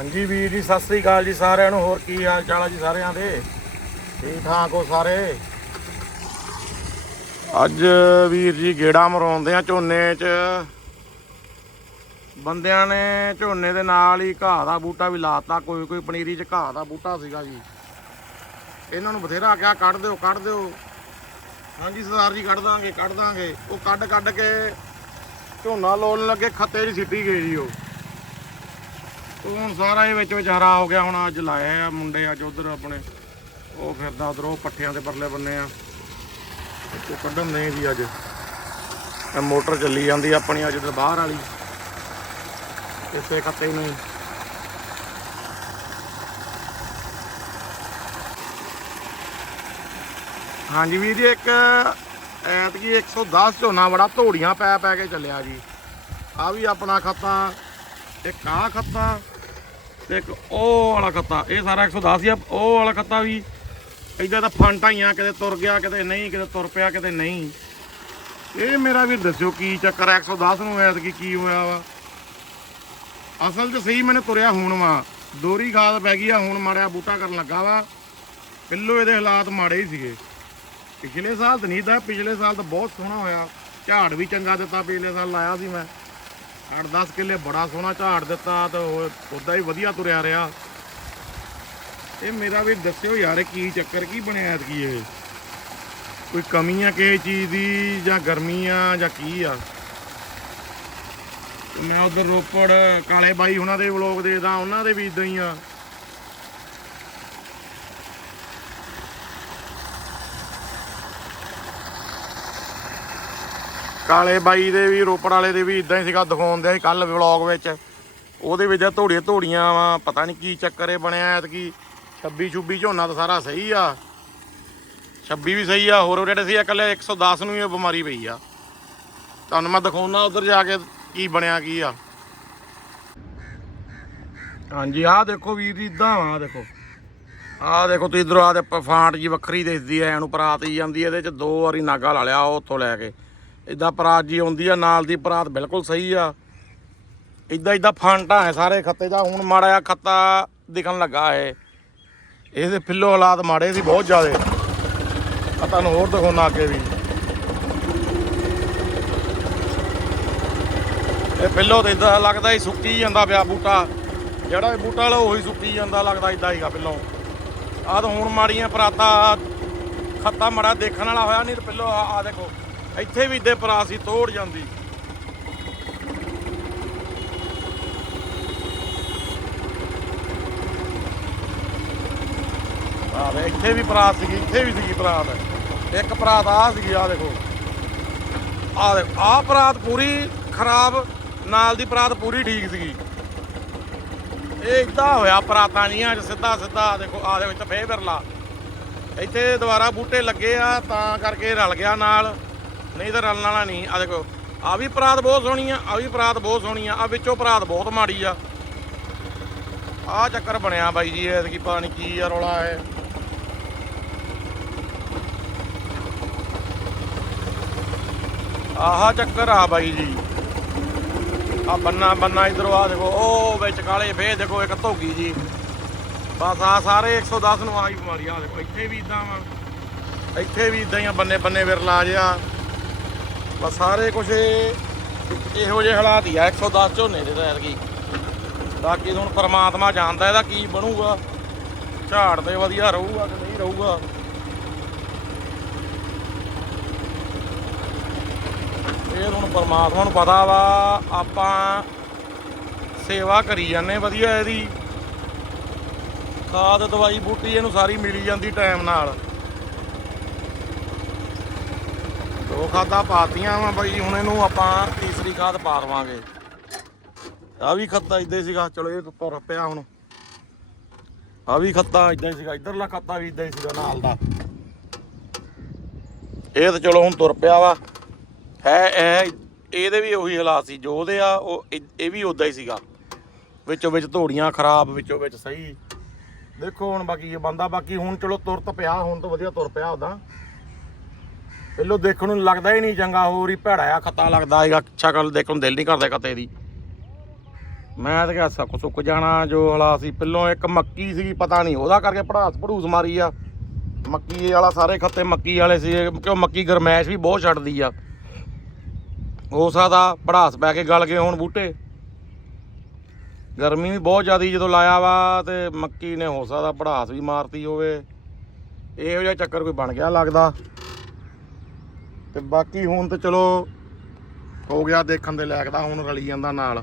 ਹਾਂਜੀ ਵੀਰ ਜੀ, ਸਤਿ ਸ੍ਰੀ ਅਕਾਲ ਜੀ ਸਾਰਿਆਂ ਨੂੰ। ਹੋਰ ਕੀ ਹਾਲ ਚਾਲ ਆ ਜੀ ਸਾਰਿਆਂ ਦੇ? ਠੀਕ ਠਾਕ ਹੋ ਸਾਰੇ? ਅੱਜ ਵੀਰ ਜੀ ਗੇੜਾ ਮਰਾਉਂਦੇ ਆ ਝੋਨੇ 'ਚ। ਬੰਦਿਆਂ ਨੇ ਝੋਨੇ ਦੇ ਨਾਲ ਹੀ ਘਾਹ ਦਾ ਬੂਟਾ ਵੀ ਲਾਤਾ। ਕੋਈ ਕੋਈ ਪਨੀਰੀ 'ਚ ਘਾਹ ਦਾ ਬੂਟਾ ਸੀਗਾ ਜੀ। ਇਹਨਾਂ ਨੂੰ ਬਥੇਰਾ ਕਿਹਾ, ਕੱਢ ਦਿਓ ਕੱਢ ਦਿਓ। ਹਾਂਜੀ ਸਰਦਾਰ ਜੀ, ਕੱਢ ਦਾਂਗੇ ਕੱਢ ਦਾਂਗੇ। ਉਹ ਕੱਢ ਕੱਢ ਕੇ ਝੋਨਾ ਲੋਣ ਲੱਗੇ, ਖੱਤੇ 'ਚ ਸਿੱਟੀ ਗਏ ਜੀ ਉਹ। ਉਹ ਹੁਣ ਸਾਰਾ ਇਹ ਵਿੱਚ ਵਿੱਚ ਹਰਾ ਹੋ ਗਿਆ, ਹੁਣ ਅੱਜ ਲਾਏ ਆ ਮੁੰਡੇ ਅੱਜ ਉਧਰ ਆਪਣੇ। ਉਹ ਫਿਰਦਾ ਉਧਰ, ਉਹ ਪੱਠਿਆਂ ਦੇ ਪਰਲੇ ਬੰਨੇ ਆ। ਉਹ ਕੱਢਣ ਨਹੀਂ ਜੀ ਅੱਜ। ਇਹ ਮੋਟਰ ਚੱਲੀ ਜਾਂਦੀ ਆਪਣੀ ਅੱਜ ਤੇ ਬਾਹਰ ਵਾਲੀ। ਇਸੇ ਖੱਤੇ ਨਹੀਂ ਹਾਂਜੀ ਵੀਰ ਜੀ, ਇੱਕ ਐਤਕੀ 110 ਝੋਨਾ ਬੜਾ ਧੋੜੀਆਂ ਪੈ ਪੈ ਕੇ ਚੱਲਿਆ ਜੀ। ਆ ਵੀ ਆਪਣਾ ਖਾਤਾ ਇੱਕ ਆਹ ਖੱਤਾ ਤੇ ਇੱਕ ਉਹ ਵਾਲਾ ਖੱਤਾ। ਇਹ ਸਾਰਾ 110 ਹੀ ਆ, ਉਹ ਵਾਲਾ ਖੱਤਾ ਵੀ ਇਦਾਂ ਦਾ ਫੰਟਾਂ ਹੀ ਆ ਕਿਤੇ ਤੁਰ ਗਿਆ, ਕਿਤੇ ਨਹੀਂ, ਕਿਤੇ ਤੁਰ ਪਿਆ, ਕਿਤੇ ਨਹੀਂ। ਇਹ ਮੇਰਾ ਵੀ ਦੱਸਿਓ ਕੀ ਚੱਕਰ ਆ 110 ਨੂੰ ਐਤਕੀ ਕੀ ਹੋਇਆ ਵਾ? ਅਸਲ 'ਚ ਸਹੀ ਮੈਨੂੰ ਤੁਰਿਆ ਹੁਣ ਵਾ। ਦੋਰੀ ਖਾਦ ਪੈ ਗਈ ਆ, ਹੁਣ ਮਾੜਿਆ ਬੂਟਾ ਕਰਨ ਲੱਗਾ ਵਾ। ਪਿੱਲੋ ਇਹਦੇ ਹਾਲਾਤ ਮਾੜੇ ਹੀ ਸੀਗੇ। ਪਿਛਲੇ ਸਾਲ ਤਾਂ ਨਹੀਂ ਦਾ ਪਿਛਲੇ ਸਾਲ ਤਾਂ ਬਹੁਤ ਸੋਹਣਾ ਹੋਇਆ। ਝਾੜ ਵੀ ਚੰਗਾ ਦਿੱਤਾ, ਪਿਛਲੇ ਸਾਲ ਲਾਇਆ ਸੀ ਮੈਂ। 8-10 ਕਿੱਲੇ ਬੜਾ ਸੋਹਣਾ ਝਾੜ ਦਿੱਤਾ ਤੇ ਉਦਾਂ ਹੀ ਵਧੀਆ ਤੁਰਿਆ ਰਿਹਾ। ਇਹ ਮੇਰਾ ਵੀ ਦੱਸਿਓ ਯਾਰ ਕੀ ਚੱਕਰ, ਕੀ ਬਣਿਆ ਐਤਕੀ ਇਹ? ਕੋਈ ਕਮੀ ਆ ਕਿਸੇ ਚੀਜ਼ ਦੀ ਜਾਂ ਗਰਮੀ ਆ ਜਾਂ ਕੀ ਆ? ਮੈਂ ਉਧਰ ਰੋਪੜ, ਕਾਲੇ ਬਾਈ ਉਹਨਾਂ ਦੇ ਵਲੋਗ ਦੇਖਦਾ, ਉਹਨਾਂ ਦੇ ਵੀ ਇਦਾਂ ਹੀ ਆ। ਕਾਲੇ ਬਾਈ ਦੇ ਵੀ, ਰੋਪੜ ਵਾਲੇ ਦੇ ਵੀ ਇਦਾਂ ਹੀ ਸੀਗਾ ਦਿਖਾਉਂਦੇ ਸੀ ਕੱਲ ਵਲੌਗ ਵਿੱਚ। ਉਹਦੇ ਵਿੱਚ ਤਾਂ ਧੋੜੀਆਂ ਧੋੜੀਆਂ ਵਾ, ਪਤਾ ਨਹੀਂ ਕੀ ਚੱਕਰ ਇਹ ਬਣਿਆ ਐਤਕੀ। 26 26 ਝੋਨਾ ਤਾਂ ਸਾਰਾ ਸਹੀ ਆ। 26 ਵੀ ਸਹੀ ਆ, ਹੋਰ ਉਹ ਜਿਹੜੇ ਸੀ ਇਕੱਲੇ 110 ਨੂੰ ਹੀ ਬਿਮਾਰੀ ਪਈ ਆ। ਤੁਹਾਨੂੰ ਮੈਂ ਦਿਖਾਉਣਾ ਉਧਰ ਜਾ ਕੇ ਕੀ ਬਣਿਆ, ਕੀ ਆ। ਹਾਂਜੀ, ਆਹ ਦੇਖੋ ਵੀਰ ਜੀ, ਇਦਾਂ ਆ ਦੇਖੋ। ਆਹ ਦੇਖੋ ਤੁਸੀਂ ਇਧਰੋਂ ਆ ਦੇ ਫਾਂਟ ਜੀ ਵੱਖਰੀ ਦਿਸਦੀ ਐ ਇਹਨੂੰ ਪਰਾਤ ਹੀ ਜਾਂਦੀ ਇਹਦੇ ਚ ਦੋ ਵਾਰੀ ਨਾਗਾ ਲਾ ਲਿਆ, ਉਹ ਉੱਥੋਂ ਲੈ ਕੇ। ਇਦਾਂ ਪਰਾਤ ਜੀ ਆਉਂਦੀ ਆ, ਨਾਲ ਦੀ ਪਰਾਤ ਬਿਲਕੁਲ ਸਹੀ ਆ। ਇਦਾਂ ਇਦਾਂ ਫਾਂਟਾਂ ਐ ਸਾਰੇ ਖੱਤੇ ਦਾ, ਹੁਣ ਮਾੜਾ ਜਿਹਾ ਖੱਤਾ ਦਿਖਣ ਲੱਗਾ ਏ ਇਹਦੇ ਫਿੱਲੋ ਹਾਲਾਤ ਮਾੜੇ ਸੀ, ਬਹੁਤ ਜ਼ਿਆਦੇ। ਆ ਤੁਹਾਨੂੰ ਹੋਰ ਦਿਖਾਉਣਾ ਅੱਗੇ ਵੀ। ਇਹ ਫਿੱਲੋ ਤੇ ਇਦਾਂ ਲੱਗਦਾ ਹੀ ਸੁੱਕੀ ਜਾਂਦਾ ਪਿਆ ਬੂਟਾ। ਜਿਹੜਾ ਇਹ ਬੂਟਾ ਲਾ ਉਹੀ ਸੁੱਕੀ ਜਾਂਦਾ ਲੱਗਦਾ ਇਦਾਂ ਹੀਗਾ ਪਿੱਲੋਂ ਆਹ ਤਾਂ ਹੁਣ ਮਾੜੀਆਂ ਪਰਾਤਾ, ਖੱਤਾ ਮੜਾ ਦੇਖਣ ਵਾਲਾ ਹੋਇਆ, ਨਹੀਂ ਤੇ ਪਿੱਲੋ ਆ, ਆਹ ਦੇਖੋ। ਇੱਥੇ ਵੀ ਇੱਦੇ ਪਰਾਤ ਸੀ ਤੋੜ ਜਾਂਦੀ। ਆਹ ਵੇ, ਇੱਥੇ ਵੀ ਪਰਾਤ ਸੀਗੀ, ਇੱਥੇ ਵੀ ਸੀਗੀ ਪਰਾਤ। ਇੱਕ ਪਰਾਤ ਆ ਸੀਗੀ ਆ ਦੇਖੋ। ਆ ਦੇ ਆ ਪਰਾਤ ਪੂਰੀ ਖਰਾਬ, ਨਾਲ ਦੀ ਪਰਾਤ ਪੂਰੀ ਠੀਕ ਸੀਗੀ। ਇਹ ਇਦਾਂ ਹੋਇਆ, ਪਰਾਤਾਂ ਜੀਆਂ ਚ ਸਿੱਧਾ ਸਿੱਧਾ ਦੇਖੋ ਆ ਦੇ ਵਿੱਚ ਫੇਰ ਵਿਰਲਾ। ਇੱਥੇ ਦੁਬਾਰਾ ਬੂਟੇ ਲੱਗੇ ਆ, ਤਾਂ ਕਰਕੇ ਰਲ ਗਿਆ ਨਾਲ। ਨਹੀਂ ਤਾਂ ਰਲਣ ਵਾਲਾ ਨਹੀਂ। ਆ ਦੇਖੋ, ਆ ਵੀ ਪਰਾਤ ਬਹੁਤ ਸੋਹਣੀ ਆ ਆ ਵੀ ਪਰਾਤ ਬਹੁਤ ਸੋਹਣੀ ਆ ਆ ਵਿੱਚੋਂ ਪਰਾਤ ਬਹੁਤ ਮਾੜੀ ਆ। ਆ ਚੱਕਰ ਬਣਿਆ ਬਾਈ ਜੀ, ਐਤਕੀ ਪਤਾ ਨਹੀਂ ਕੀ ਆ ਰੌਲਾ ਹੈ ਆਹ ਚੱਕਰ ਆ ਬਾਈ ਜੀ। ਆ ਬੰਨਾ ਬੰਨਾ ਇਧਰੋਂ, ਆ ਦੇਖੋ, ਉਹ ਵਿੱਚ ਕਾਲੇ, ਫੇਰ ਦੇਖੋ ਇੱਕ ਧੋਗੀ ਜੀ। ਬਸ ਆ ਸਾਰੇ 110 ਨੂੰ ਆਹੀ ਬਿਮਾਰੀ ਆ, ਦੇਖੋ, ਇੱਥੇ ਵੀ ਇਦਾਂ ਵਾ। ਇੱਥੇ ਵੀ ਇਦਾਂ ਹੀ ਆ, ਬੰਨੇ ਬੰਨੇ ਵਿਰਲਾ ਜਿਆ ਬਸ ਸਾਰੇ ਕੁਝ ਇਹੋ ਜਿਹੇ ਹਾਲਾਤ ਹੀ ਆ 110 ਝੋਨੇ ਦੇ ਤਾਂ ਕੀ ਬਾਕੀ ਹੁਣ ਪਰਮਾਤਮਾ ਜਾਣਦਾ ਇਹਦਾ ਕੀ ਬਣੂਗਾ। ਝਾੜ ਤੇ ਵਧੀਆ ਰਹੂਗਾ ਕਿ ਨਹੀਂ ਰਹੂਗਾ। ਇਹ ਹੁਣ ਪਰਮਾਤਮਾ ਨੂੰ ਪਤਾ ਵਾ, ਆਪਾਂ ਸੇਵਾ ਕਰੀ ਜਾਂਦੇ ਵਧੀਆ ਇਹਦੀ। ਖਾਦ, ਦਵਾਈ, ਬੂਟੀ ਇਹਨੂੰ ਸਾਰੀ ਮਿਲੀ ਜਾਂਦੀ ਟਾਈਮ ਨਾਲ। ਦੋ ਖਾਦਾਂ ਪਾਤੀਆਂ ਵਾ ਬਈ, ਹੁਣ ਇਹਨੂੰ ਆਪਾਂ ਤੀਸਰੀ ਖਾਦ ਪਾ ਦਵਾਂਗੇ। ਆ ਵੀ ਖੱਤਾ ਇਦਾਂ ਹੀ ਸੀਗਾ। ਚਲੋ ਇਹ ਤੁਰ ਪਿਆ ਹੁਣ। ਆ ਵੀ ਖੱਤਾ ਇਦਾਂ ਹੀ ਸੀਗਾ। ਇਧਰਲਾ ਖੱਤਾ ਵੀ ਇਦਾਂ ਹੀ ਸੀਗਾ ਨਾਲ ਦਾ। ਇਹ ਤਾਂ ਚਲੋ ਹੁਣ ਤੁਰ ਪਿਆ ਵਾ। ਹੈ ਇਹ ਇਹਦੇ ਵੀ ਉਹੀ ਹਾਲਾਤ ਸੀ। ਜੋ ਉਹਦੇ ਆ, ਉਹ ਇਹ ਵੀ ਉਦਾਂ ਹੀ ਸੀਗਾ। ਵਿੱਚੋਂ ਵਿੱਚ ਧੋੜੀਆਂ ਖਰਾਬ, ਵਿੱਚੋਂ ਵਿੱਚ ਸਹੀ। ਦੇਖੋ ਹੁਣ ਬਾਕੀ ਇਹ ਬੰਦਾ, ਬਾਕੀ ਹੁਣ ਚਲੋ ਤੁਰ ਤਾਂ ਪਿਆ, ਹੁਣ ਤਾਂ ਵਧੀਆ ਤੁਰ ਪਿਆ ਉਹਦਾ। ਪਹਿਲੋਂ ਦੇਖਣ ਨੂੰ ਲੱਗਦਾ ਹੀ ਨਹੀਂ ਚੰਗਾ, ਹੋਰ ਹੀ ਭੈੜਾ ਆ ਖੱਤਾ ਲੱਗਦਾ ਹੈਗਾ ਸ਼ਕਲ ਦੇਖਣ ਨੂੰ ਦਿਲ ਨਹੀਂ ਕਰਦਾ ਖੱਤੇ ਦੀ। ਮੈਂ ਤਾਂ ਕਿਹਾ, ਸੁੱਕ ਸੁੱਕ ਜਾਣਾ ਜੋ ਹਲਾ ਸੀ। ਪਹਿਲੋਂ ਇੱਕ ਮੱਕੀ ਸੀਗੀ, ਪਤਾ ਨਹੀਂ ਉਹਦਾ ਕਰਕੇ ਪੜਾਸ ਪੜੂਸ ਮਾਰੀ ਆ। ਮੱਕੀ ਵਾਲਾ ਸਾਰੇ ਖੱਤੇ ਮੱਕੀ ਵਾਲੇ ਸੀ, ਕਿਉਂ ਮੱਕੀ ਗਰਮੈਸ਼ ਵੀ ਬਹੁਤ ਛੱਡਦੀ ਆ। ਹੋ ਸਕਦਾ ਪੜਾਸ ਪੈ ਕੇ ਗਲ ਗਏ ਹੁਣ ਬੂਟੇ। ਗਰਮੀ ਵੀ ਬਹੁਤ ਜ਼ਿਆਦੀ ਜਦੋਂ ਲਾਇਆ ਵਾ ਤੇ ਮੱਕੀ ਨੇ ਹੋ ਸਕਦਾ ਪੜਾਸ ਵੀ ਮਾਰਤੀ ਹੋਵੇ। ਇਹੋ ਜਿਹਾ ਚੱਕਰ ਕੋਈ ਬਣ ਗਿਆ ਲੱਗਦਾ। ਤੇ ਬਾਕੀ ਹੁਣ ਤੇ ਚਲੋ ਹੋ ਗਿਆ ਦੇਖਣ ਦੇ ਲਾਇਕ ਦਾ ਹੁਣ ਰਲੀ ਜਾਂਦਾ ਨਾਲ।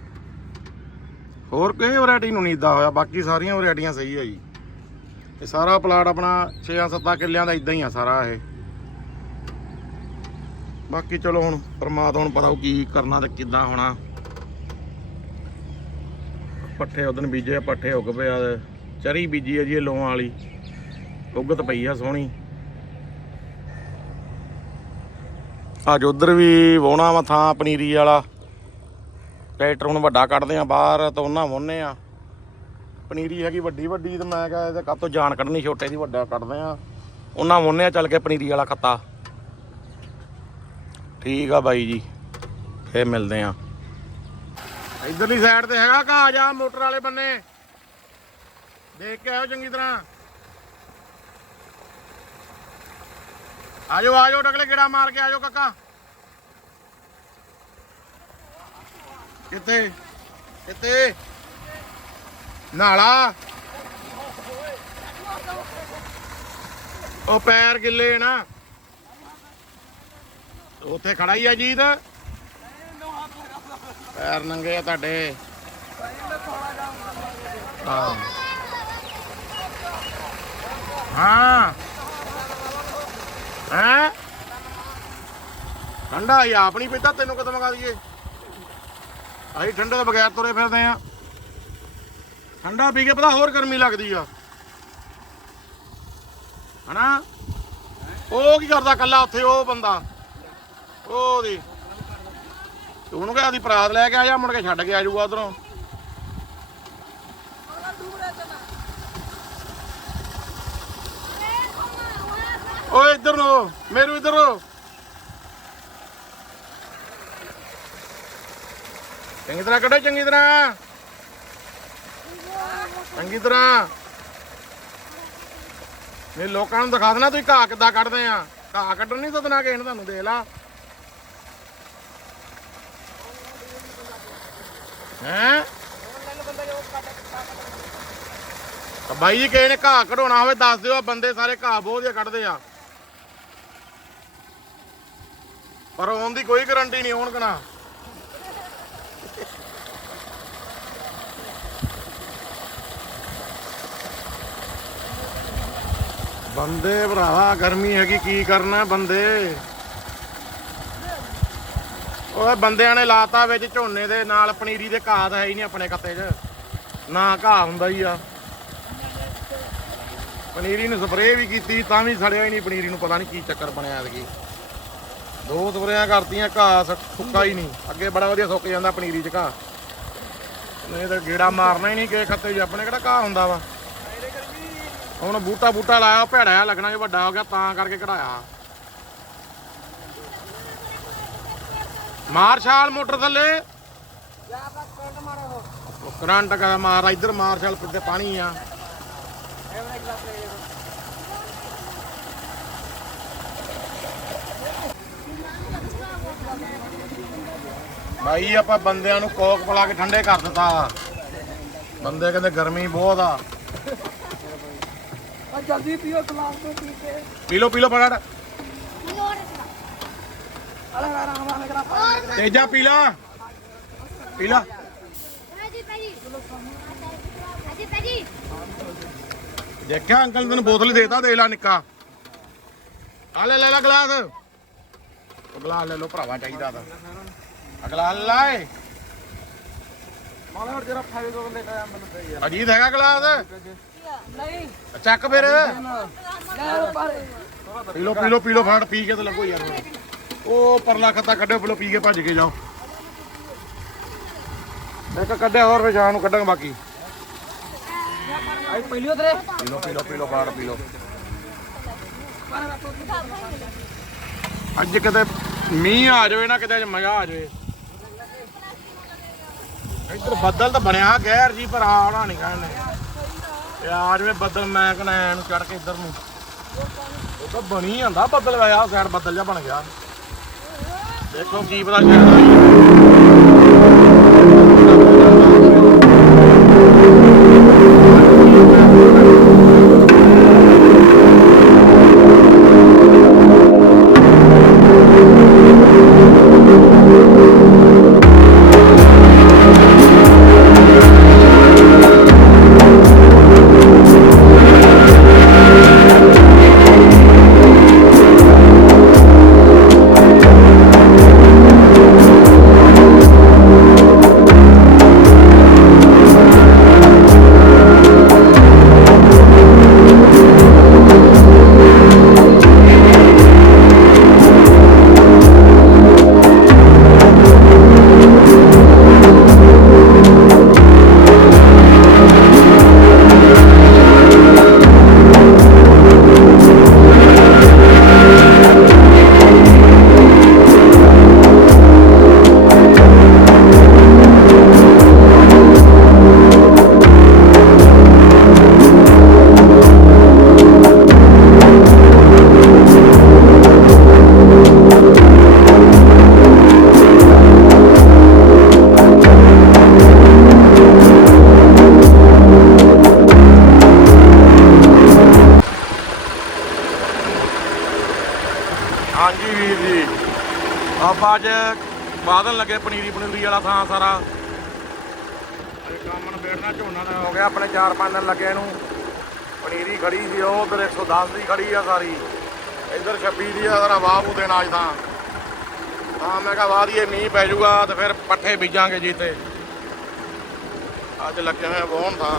ਹੋਰ ਕਿਸੇ ਵੈਰਾਈਟੀ ਨੂੰ ਨਹੀਂ ਇਦਾਂ ਹੋਇਆ, ਬਾਕੀ ਸਾਰੀਆਂ ਵੈਰਾਈਟੀਆਂ ਸਹੀ ਆ ਜੀ। ਇਹ ਸਾਰਾ ਪਲਾਟ ਆਪਣਾ 6-7 ਕਿੱਲਿਆਂ ਦਾ ਇਦਾਂ ਹੀ ਆ ਸਾਰਾ ਇਹ। ਬਾਕੀ ਚਲੋ ਹੁਣ ਪਰਮਾਤਮਾ ਨੂੰ ਪਤਾ ਉਹ ਕੀ ਕਰਨਾ ਤੇ ਕਿੱਦਾਂ ਹੋਣਾ। ਪੱਠੇ ਉਦੋਂ ਬੀਜੇ ਪੱਠੇ ਉੱਗ ਪਏ ਆ ਚਰੀ ਬੀਜੀ ਆ ਜੀ ਇਹ ਲੋਹਾਂ ਵਾਲੀ। ਉੱਗਤ ਪਈ ਆ ਸੋਹਣੀ। ਅੱਜ ਉਧਰ ਵੀ ਵਾਉਣਾ ਵਾ ਥਾਂ ਪਨੀਰੀ ਵਾਲਾ। ਟਰੈਕਟਰ ਹੁਣ ਵੱਡਾ ਕੱਢਦੇ ਆ, ਬਾਹਰ ਤਾਂ ਉਹਨਾਂ ਵਾਹੁੰਨੇ ਆ। ਪਨੀਰੀ ਹੈਗੀ ਵੱਡੀ ਵੱਡੀ ਤੇ ਮੈਂ ਕਿਹਾ ਇਹਦੇ ਕੱਤੋਂ ਜਾਨ ਕੱਢਣੀ, ਛੋਟੇ ਦੀ ਵੱਡਾ ਕੱਢਦੇ ਆ। ਉਹਨਾਂ ਵਾਹੁੰਨੇ ਆ ਚੱਲ ਕੇ ਪਨੀਰੀ ਵਾਲਾ ਖੱਤਾ। ਠੀਕ ਆ ਬਾਈ ਜੀ, ਫੇਰ ਮਿਲਦੇ ਆ। ਇਧਰਲੀ ਸਾਈਡ ਤੇ ਹੈਗਾ ਘਾਹ ਜਾ ਮੋਟਰ ਵਾਲੇ ਬੰਨੇ। ਦੇਖ ਕੇ ਆਇਓ ਚੰਗੀ ਤਰ੍ਹਾਂ। ਆਜੋ ਆਜੋ ਟਕਲੇ ਗੇੜਾ ਮਾਰ ਕੇ ਆਜੋ ਕਾਕਾ। ਕਿੱਥੇ ਕਿੱਥੇ ਨਾਲਾ। ਉਹ ਪੈਰ ਗਿੱਲੇ ਨਾ। ਉੱਥੇ ਖੜਾ ਹੀ ਆ ਜੀਤ। ਪੈਰ ਨੰਗੇ ਆ ਤੁਹਾਡੇ। ਹਾਂ। ਹਾਂ। ਹੈ? ਠੰਡਾ ਹੀ ਆਪ ਨਹੀਂ ਪੀਤਾ, ਤੈਨੂੰ ਕਦੋਂ ਮੰਗਾ ਦਈਏ? ਅਸੀਂ ਠੰਡੇ ਤੋਂ ਬਗੈਰ ਤੁਰੇ ਫਿਰਦੇ ਆ ਠੰਡਾ ਪੀ ਕੇ ਪਤਾ ਹੋਰ ਗਰਮੀ ਲੱਗਦੀ ਆ। ਹਨਾ? ਉਹ ਕੀ ਕਰਦਾ ਕੱਲਾ ਉੱਥੇ, ਉਹ ਬੰਦਾ। ਉਹਦੀ। ਤੂੰ ਉਹਨੂੰ ਕਿਹਾ ਦੀ ਪਰਾਤ ਲੈ ਕੇ ਆ ਜਾ, ਮੁੜ ਕੇ ਛੱਡ ਕੇ ਆ ਜਾਊਗਾ ਉਧਰੋਂ। ਓਏ ਇੱਧਰ ਨੂੰ, ਮੇਰੂ ਇੱਧਰ ਨੂੰ। ਚੰਗੀ ਤਰ੍ਹਾਂ ਕੱਢੋ, ਚੰਗੀ ਤਰ੍ਹਾਂ। ਚੰਗੀ ਤਰ੍ਹਾਂ। ਇਹ ਲੋਕਾਂ ਨੂੰ ਦਿਖਾ ਦੇਣਾ, ਤੁਸੀਂ ਘਾਹ ਕਿੱਦਾਂ ਕੱਢਦੇ ਆ। ਘਾਹ ਕੱਢਣ ਨਹੀਂ ਸਦਨਾ ਕਿਸੇ ਨੇ ਤੁਹਾਨੂੰ ਦੇ ਲਾ। ਹੈਂ? ਬਾਈ ਜੀ, ਕਿਸੇ ਨੇ ਘਾਹ ਕਢਾਉਣਾ ਹੋਵੇ, ਦੱਸ ਦਿਓ ਬੰਦੇ ਸਾਰੇ ਘਾਹ ਬਹੁਤ ਜਿਹਾ ਕੱਢਦੇ ਆ। ਪਰ ਆਉਣ ਦੀ ਕੋਈ ਗਾਰੰਟੀ ਨਹੀਂ ਹੋਣ ਕਣਾ। ਬੰਦੇ ਭਰਾਵਾ, ਗਰਮੀ ਹੈਗੀ, ਕੀ ਕਰਨਾ ਬੰਦੇ? ਓਏ, ਬੰਦਿਆਂ ਨੇ ਲਾਤਾ ਵਿੱਚ ਝੋਨੇ ਦੇ, ਨਾਲ ਪਨੀਰੀ ਦੇ ਘਾਹ ਤਾਂ ਹੈ ਹੀ ਨਹੀਂ ਆਪਣੇ ਕੱਤੇ 'ਚ। ਨਾ ਘਾਹ ਹੁੰਦਾ ਹੀ ਆ। ਪਨੀਰੀ ਨੂੰ ਸਪਰੇਅ ਵੀ ਕੀਤੀ, ਤਾਂ ਵੀ ਸੜਿਆ ਹੀ ਨਹੀਂ, ਪਨੀਰੀ ਨੂੰ ਪਤਾ ਨਹੀਂ ਕੀ ਚੱਕਰ ਬਣਿਆ ਐਤਕੀ। ਦੋ ਸਪਰੇਆਂ ਕਰਤੀਆਂ, ਘਾਹ ਸੁ- ਸੁੱਕਾ ਹੀ ਨਹੀਂ। ਅੱਗੇ ਬੜਾ ਵਧੀਆ ਸੁੱਕ ਜਾਂਦਾ ਪਨੀਰੀ 'ਚ ਘਾਹ। ਨਹੀਂ ਤਾਂ ਗੇੜਾ ਮਾਰਨਾ ਹੀ ਨਹੀਂ ਕਿ ਖੱਤੇ 'ਚ, ਆਪਣੇ ਕਿਹੜਾ ਘਾਹ ਹੁੰਦਾ ਵਾ? ਹੁਣ ਬੂਟਾ ਬੂਟਾ ਲਾਇਆ, ਉਹ ਭੈੜਾ ਜਿਹਾ ਲੱਗਣਾ ਜੇ ਵੱਡਾ ਹੋ ਗਿਆ, ਤਾਂ ਕਰਕੇ ਕਢਾਇਆ। ਮਾਰ ਛਾਲ ਮੋਟਰ ਥੱਲੇ। ਉਹ ਕਰੰਟ ਕਾ ਮਾਰ, ਇੱਧਰ ਮਾਰ ਛਾਲ ਪਾਣੀ ਆ। ਭਾਈ ਆਪਾਂ ਬੰਦਿਆਂ ਨੂੰ ਕੋਕ ਪਿਲਾ ਕੇ ਠੰਡੇ ਕਰ ਦਿੱਤਾ। ਬੰਦੇ ਕਹਿੰਦੇ ਗਰਮੀ ਬਹੁਤ ਆ। ਆ ਜਲਦੀ ਪੀਓ ਗਲਾਸ ਤੋਂ ਪੀ ਕੇ। ਪੀ ਲਓ ਪੀ ਲਓ ਫਟਾਫਟ। ਅਲੇ ਕਰਾ ਤੇਜਾ ਪੀ ਲਾ। ਪੀ ਲਾ. ਦੇਖਿਆ ਅੰਕਲ ਨੇ ਤੈਨੂੰ ਬੋਤਲ ਹੀ ਦੇਤਾ ਦੇਖ ਲੈ ਨਿੱਕਾ। ਆ ਲੈ ਲੈ ਲੈ ਗਲਾਸ। ਗਲਾਸ ਲੈ ਲਓ ਭਰਾਵਾ ਚਾਹੀਦਾ ਤਾਂ ਅਗਲਾ ਲਾਏ। ਮਾਲਾ ਜਰਾ ਫਾਇਦੇ ਤੋਂ ਲੈ ਕੇ ਆ ਮੈਨੂੰ ਦੇ ਯਾਰ ਅਜੀਤ ਹੈਗਾ ਗਲਾਸ? ਨਹੀਂ ਚੱਕ ਫਿਰ। ਯਾਰ ਪਰ ਪੀ ਲਓ ਪੀ ਲਓ ਪੀ ਲਓ ਫੜ ਪੀ ਕੇ ਤੇ ਲੱਗੋ ਯਾਰ। ਉਹ ਪਰਲਾ ਖੱਤਾ ਕੱਢਿਓ ਪੀ ਪੀ ਕੇ ਭੱਜ ਕੇ ਜਾਓ। ਇੱਕ ਕੱਢਿਆ ਹੋਰ ਫਿਰ ਸ਼ਾਮ ਨੂੰ ਕੱਢਾਂਗੇ ਬਾਕੀ। ਆਈ ਪਹਿਲੀ ਉਧਰੇ। ਪੀ ਲਓ ਪੀ ਲਓ ਪੀ ਲਓ ਫੜ ਪੀ ਲਓ। ਅੱਜ ਕਿਤੇ ਮੀਂਹ ਆ ਜਾਵੇ ਨਾ ਕਿਤੇ ਅੱਜ ਮਜ਼ਾ ਆ ਜਾਵੇ। ਇੱਧਰ ਬੱਦਲ ਤਾਂ ਬਣਿਆ ਗੈਰ ਜੀ, ਪਰ ਆਉਣਾ ਨਹੀਂ ਕਹਿੰਦੇ ਤੇ ਆ ਜਵੇ ਬੱਦਲ ਮੈਂ ਕਹਿੰਦਾ ਐਂ ਚੜ ਕੇ ਇੱਧਰ ਨੂੰ। ਉਹ ਤਾਂ ਬਣੀ ਜਾਂਦਾ ਬੱਦਲ ਆਇਆ ਸਾਈਡ ਬੱਦਲ ਜਿਹਾ ਬਣ ਗਿਆ। ਦੇਖੋ ਕੀ ਪਤਾ ਚੱਲਦਾ ਬਾਦਲ ਲੱਗੇ ਪਨੀਰੀ ਪਨੀਰੀ ਵਾਲਾ ਥਾਂ ਸਾਰਾ। ਇਹ ਕੰਮ ਨੂੰ ਬੈਠਣਾ ਝੋਨਾ ਦਾ ਹੋ ਗਿਆ ਆਪਣੇ 4-5 ਦਿਨ ਲੱਗੇ ਨੂੰ। ਪਨੀਰੀ ਖੜੀ ਸੀ ਉਹ ਉਧਰ 110 ਦੀ ਖੜੀ ਆ ਸਾਰੀ। ਇੱਧਰ 26 ਦੀ ਆ ਸਾਰਾ ਵਾਹ ਬੂ ਦੇਣਾ ਅੱਜ ਤਾਂ। ਹਾਂ ਮੈਂ ਕਿਹਾ ਵਾਹ ਦੀਏ ਮੀਂਹ ਪੈ ਜਾਊਗਾ ਤੇ ਫਿਰ ਪੱਠੇ ਬੀਜਾਂਗੇ ਜੀ ਤੇ ਅੱਜ ਲੱਗੇ ਹੋਏ ਵਾਹੁਣ ਥਾਂ।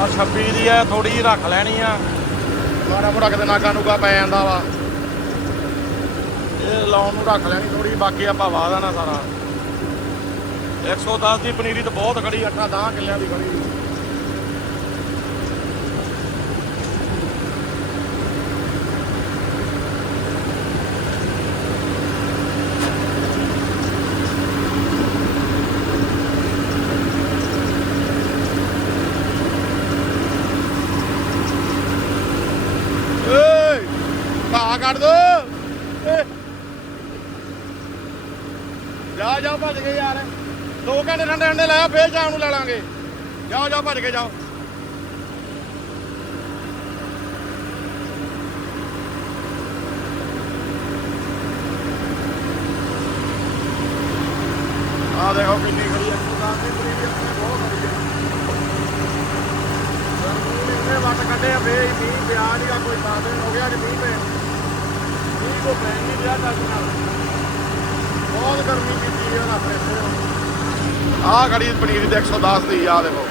ਆ 26 ਦੀ ਐ ਥੋੜੀ ਜਿਹੀ ਰੱਖ ਲੈਣੀ ਆ। ਮਾੜਾ ਮੋੜਾ ਕਿਤੇ ਨਾਗਾ ਨੂਗਾ ਪੈ ਜਾਂਦਾ ਵਾ। ਇਹ ਲਾਉਣ ਨੂੰ ਰੱਖ ਲੈਣੀ ਥੋੜੀ ਬਾਕੀ ਆਪਾਂ ਵਾਹ ਦੇਣਾ ਸਾਰਾ। 110 ਦੀ ਪਨੀਰੀ ਤਾਂ ਬਹੁਤ ਖੜੀ 8 10 ਕਿੱਲਿਆਂ ਦੀ ਖੜੀ। ਘਾਹ ਦੋ। ਜਾ ਜਾ, ਭੱਜ ਕੇ ਯਾਰ। ਦੋ ਘੰਟੇ ਠੰਡੇ ਠੰਡੇ ਲਾਇਆ, ਫੇਰ ਸ਼ਾਮ ਨੂੰ ਲੈ ਲਾਂਗੇ। ਜਾਓ ਜਾਓ, ਭੱਜ ਕੇ ਜਾਓ। ਆ ਦੇਖੋ ਕਿੰਨੀ ਖੜੀ ਹੈ ਦੁਕਾਨ ਦੀ ਪੂਰੀ ਵੀ ਆਪਣੇ ਬਹੁਤ ਖੜੀ ਹੈ ਇਹਨੇ ਵੱਟ ਕੱਢੇ ਆ, ਫੇਰ ਹੀ ਮੀਂਹ ਪਿਆ ਨਹੀਂਗਾ ਕੋਈ ਦਸ ਹੋ ਗਿਆ, ਅੱਜ ਮੀਂਹ ਪਏ ਨੂੰ। ਮੀਂਹ ਨਹੀਂ ਰਿਹਾ ਚੱਜ ਨਾਲ ਬਹੁਤ ਗਰਮੀ ਕੀਤੀ ਹੈ ਆਪਣੇ ਇੱਥੇ ਆਹ ਖੜੀ ਪਨੀਰੀ ਦੇ 110 ਦੀ ਆ ਦੇਖੋ।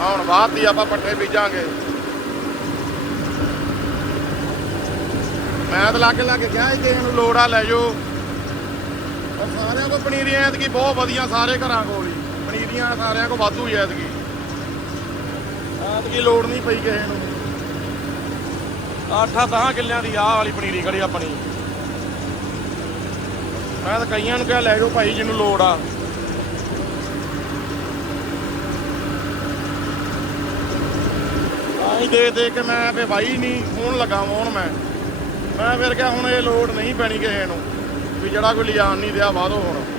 ਆਹ ਹੁਣ ਬਾਅਦ ਦੀ ਆਪਾਂ ਪੱਠੇ ਬੀਜਾਂਗੇ। ਮੈਂ ਤਾਂ ਲਾਗੇ ਲਾਗੇ ਗਿਆ ਸੀ ਕਿਸੇ ਨੂੰ ਲੋੜ ਆ, ਲੈ ਜਾਓ। ਔਰ ਸਾਰਿਆਂ ਕੋਲ ਪਨੀਰੀਆਂ ਐਤਕੀ ਬਹੁਤ ਵਧੀਆ, ਸਾਰੇ ਘਰਾਂ ਕੋਲ ਹੀ। ਪਨੀਰੀਆਂ ਸਾਰਿਆਂ ਕੋਲ ਵਾਧੂ ਹੀ ਐਤਕੀ। ਐਤਕੀ ਲੋੜ ਨਹੀਂ ਪਈ ਕਿਸੇ ਨੂੰ। ਅੱਠਾਂ ਦਸਾਂ ਕਿੱਲਿਆਂ ਦੀ ਆਹ ਵਾਲੀ ਪਨੀਰੀ ਖੜੀ ਆਪਣੀ। ਮੈਂ ਤਾਂ ਕਈਆਂ ਨੂੰ ਕਿਹਾ, ਲੈ ਜਾਓ ਭਾਈ, ਜਿਹਨੂੰ ਲੋੜ ਆ। ਆਈ ਦੇ ਦੇ ਕੇ ਮੈਂ ਫੇ ਭਾਈ ਨਹੀਂ ਫੋਨ ਲੱਗਾ ਹੁਣ ਮੈਂ। ਮੈਂ ਫਿਰ ਕਿਹਾ, ਹੁਣ ਇਹ ਲੋੜ ਨਹੀਂ ਪੈਣੀ ਕਿਸੇ ਨੂੰ, ਵੀ ਜਿਹੜਾ ਕੋਈ ਲਿਜਾਣ ਨਹੀਂ ਦਿਆ ਵਾਦੋ ਹੁਣ।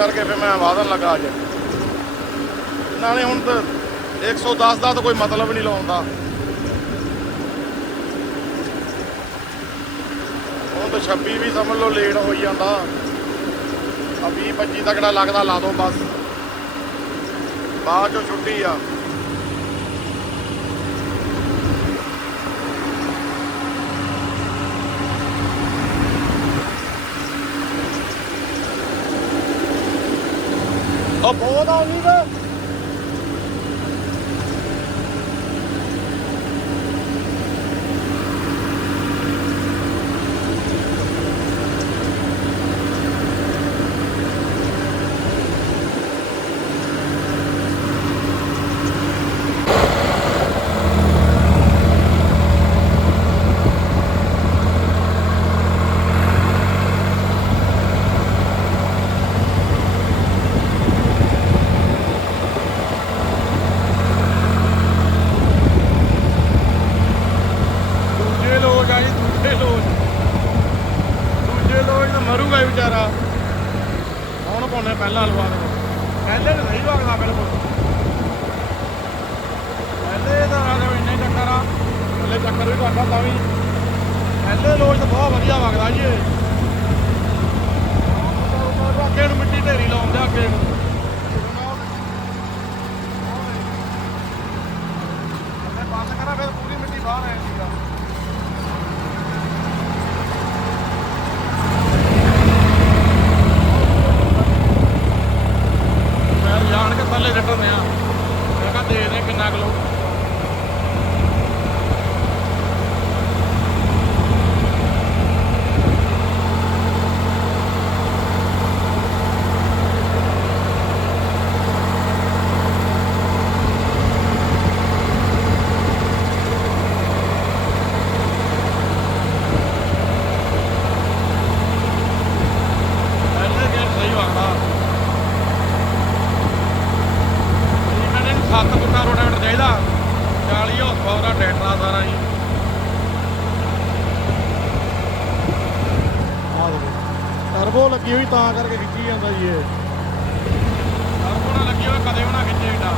ਕਰਕੇ ਫਿਰ ਮੈਂ ਵਾਦਨ ਲਗਾ ਅੱਜ। ਨਾਲੇ ਹੁਣ ਤਾਂ 110 ਦਾ ਤਾਂ ਕੋਈ ਮਤਲਬ ਨਹੀਂ ਲਾਉਂਦਾ ਹੁਣ ਤਾਂ 26 ਵੀ ਸਮਝ ਲਓ ਲੇਟ ਹੋਈ ਜਾਂਦਾ। ਆ 20 25 ਤੱਕ ਲੱਗਦਾ ਲਾ ਦੋ ਬਸ। ਬਾਅਦ ਚੋਂ ਛੁੱਟੀ ਆ। ਉਹ ਬਹੁਤ ਆ ਪਹਿਲਾਂ ਲਵਾ ਦੇ ਪਹਿਲੇ ਤਾਂ ਸਹੀ ਵਗਦਾ ਬਿਲਕੁਲ। ਪਹਿਲੇ ਤਾਂ ਰਾਜਾ ਇੰਨਾ ਹੀ ਚੱਕਰ ਆ। ਪਹਿਲੇ ਚੱਕਰ ਵੀ ਕਰਦਾ ਤਾਂ ਵੀ। ਪਹਿਲੇ ਲੋਚ ਤਾਂ ਬਹੁਤ ਵਧੀਆ ਵਗਦਾ ਜੀ ਅੱਗੇ ਨੂੰ ਮਿੱਟੀ ਢੇਰੀ ਲਾਉਂਦੇ ਅੱਗੇ ਨੂੰ ਅੱਗੇ ਬੰਦ ਕਰਾਂ ਫਿਰ ਪੂਰੀ ਮਿੱਟੀ ਬਾਹਰ ਆ ਜਾਂਦੀ ਆ ਮੈਂ ਜਾਣ ਕੇ ਥੱਲੇ ਸਿੱਟਣ ਆ। ਮੈਂ ਕਿਹਾ ਦੇ ਦੇ ਕਿੰਨਾ ਕਿਲੋ ਪਹਿਲੇ ਗੇਟ ਸਹੀ ਵਗਦਾ ਇਹਨਾਂ ਨੇ ਫੁੱਟਾ ਰੋਟਾਵੇਟਰ ਚਾਹੀਦਾ। 40 ਹਾਰਸ ਪਾਵਰ ਦਾ ਟਰੈਕਟਰ ਆ ਸਾਰਾ ਜੀ। ਆ ਦੇਖੋ। ਟਰਬੋ ਲੱਗੀ ਹੋਈ ਤਾਂ ਕਰਕੇ ਖਿੱਚੀ ਜਾਂਦਾ ਜੀ ਇਹ। ਟਰਬੋ ਨਾਲ ਲੱਗੀ ਹੋਈ ਕਦੇ ਵੀ ਨਾ ਖਿੱਚੇ ਏਡਾ।